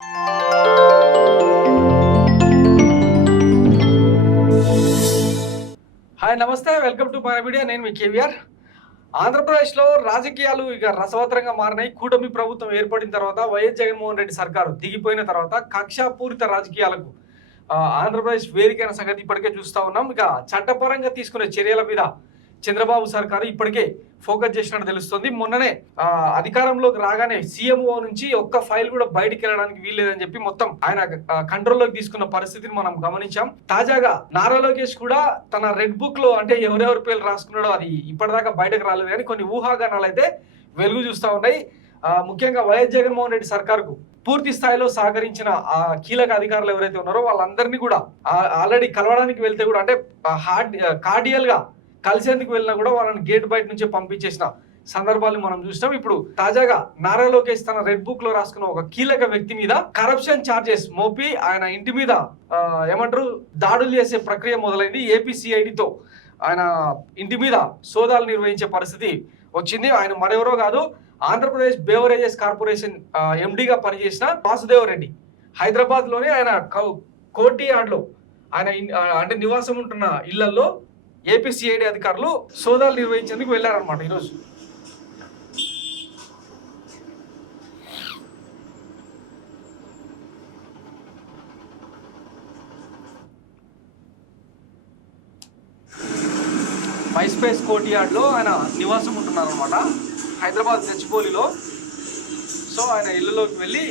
Hi నమస్తే, welcome to my media. నేను మీ కేవీఆర్. ఆంధ్రప్రదేశ్లో రాజకీయాలు ఇక రసవత్తరంగా మారినాయి. కూటమి ప్రభుత్వం ఏర్పడిన తర్వాత వైఎస్ జగన్మోహన్ రెడ్డి సర్కారు దిగిపోయిన తర్వాత కక్షాపూరిత రాజకీయాలకు ఆంధ్రప్రదేశ్ వేదికైన సంగతి ఇప్పటికే చూస్తూ ఉన్నాం. ఇక చట్టపరంగా తీసుకునే చర్యల మీద చంద్రబాబు సర్కారు ఇప్పటికే ఫోకస్ చేసినట్టు తెలుస్తుంది. మొన్ననే అధికారంలోకి రాగానే సీఎంఓ నుంచి ఒక్క ఫైల్ కూడా బయటికి వెళ్ళడానికి వీల్లేదని చెప్పి మొత్తం ఆయన కంట్రోల్లోకి తీసుకున్న పరిస్థితిని మనం గమనించాం. తాజాగా నారా లోకేష్ కూడా తన రెడ్ బుక్ లో అంటే ఎవరెవరి పేర్లు రాసుకున్నాడో అది ఇప్పటిదాకా బయటకు రాలేదు, కానీ కొన్ని ఊహాగానాలు అయితే వెలుగు చూస్తూ ఉన్నాయి. ముఖ్యంగా వైఎస్ జగన్మోహన్ రెడ్డి సర్కారుకు పూర్తి స్థాయిలో సహకరించిన కీలక అధికారులు ఎవరైతే ఉన్నారో వాళ్ళందరినీ కూడా ఆల్రెడీ కలవడానికి వెళ్తే కూడా అంటే కార్డియల్ గా కలిసేందుకు వెళ్ళినా కూడా వాళ్ళని గేట్ బయట నుంచే పంపించేసిన సందర్భాలు మనం చూసినాం. ఇప్పుడు తాజాగా నారా లోకేష్ తన రెడ్ బుక్ లో రాసుకున్న ఒక కీలక వ్యక్తి మీద కరప్షన్ ఛార్జెస్ మోపి ఆయన ఇంటి మీద దాడులు చేసే ప్రక్రియ మొదలైంది. ఏపీసీఐడితో ఆయన ఇంటి మీద సోదాలు నిర్వహించే పరిస్థితి వచ్చింది. ఆయన మరెవరో కాదు, ఆంధ్రప్రదేశ్ బేవరేజెస్ కార్పొరేషన్ ఎండిగా పనిచేసిన వాసుదేవ్ రెడ్డి. హైదరాబాద్ లోనే ఆయన కోర్టు యార్డ్లో ఆయన అంటే నివాసం ఉంటున్న ఇళ్లలో ఏపీసీఐడి అధికారులు సోదాలు నిర్వహించేందుకు వెళ్ళారనమాట. ఈరోజు మైస్పేస్ కోర్ట్ యార్డ్లో ఆయన నివాసం ఉంటున్నారు అనమాట, హైదరాబాద్ గచ్చిబౌలిలో. సో ఆయన ఇళ్లలోకి వెళ్ళి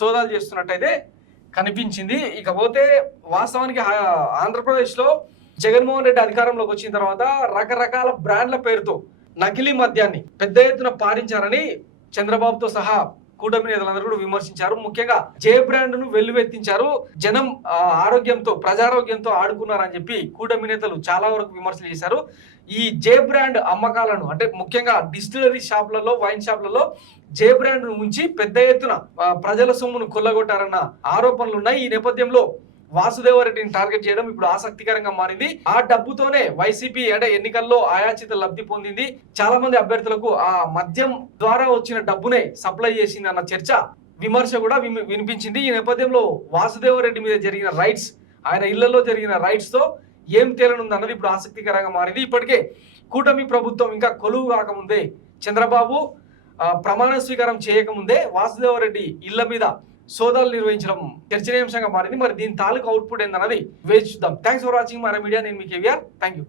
సోదాలు చేస్తున్నట్టయితే కనిపించింది. ఇకపోతే వాస్తవానికి ఆంధ్రప్రదేశ్లో జగన్మోహన్ రెడ్డి అధికారంలోకి వచ్చిన తర్వాత రకరకాల బ్రాండ్ల పేరుతో నకిలీ మద్యాన్ని పెద్ద ఎత్తున పారించారని చంద్రబాబుతో సహా కూటమి నేతలందరూ కూడా విమర్శించారు. ముఖ్యంగా జే బ్రాండ్ ను వెల్లువెత్తించారు. జనం ఆరోగ్యంతో ప్రజారోగ్యంతో ఆడుకున్నారని చెప్పి కూటమి నేతలు చాలా వరకు విమర్శలు చేశారు. ఈ జే బ్రాండ్ అమ్మకాలను అంటే ముఖ్యంగా డిస్టిలరీ షాపులలో వైన్ షాపులలో జే బ్రాండ్ ఉంచి పెద్ద ఎత్తున ప్రజల సొమ్మును కొల్లగొట్టారన్న ఆరోపణలు ఉన్నాయి. ఈ నేపథ్యంలో వాసుదేవరెడ్డిని టార్గెట్ చేయడం ఇప్పుడు ఆసక్తికరంగా మారింది. ఆ డబ్బుతోనే వైసీపీ అంటే ఎన్నికల్లో ఆయాచిత లబ్ధి పొందింది. చాలా మంది అభ్యర్థులకు ఆ మద్యం ద్వారా వచ్చిన డబ్బునే సప్లై చేసింది అన్న చర్చ విమర్శ కూడా వినిపించింది. ఈ నేపథ్యంలో వాసుదేవరెడ్డి మీద జరిగిన రైడ్స్, ఆయన ఇళ్లలో జరిగిన రైడ్స్ తో ఏం తేలనుంది అన్నది ఇప్పుడు ఆసక్తికరంగా మారింది. ఇప్పటికే కూటమి ప్రభుత్వం ఇంకా కొలువు కాకముందే చంద్రబాబు ప్రమాణ స్వీకారం చేయకముందే వాసుదేవరెడ్డి ఇళ్ల మీద సోదాలు నిర్వహించడం చర్చనీయాంశంగా మారింది. మరి దీని తాలూకు అవుట్పుట్ ఏందన్నది వేచి చూద్దాం. Thanks for watching my media. నేను మీ కేవీఆర్. Thank you.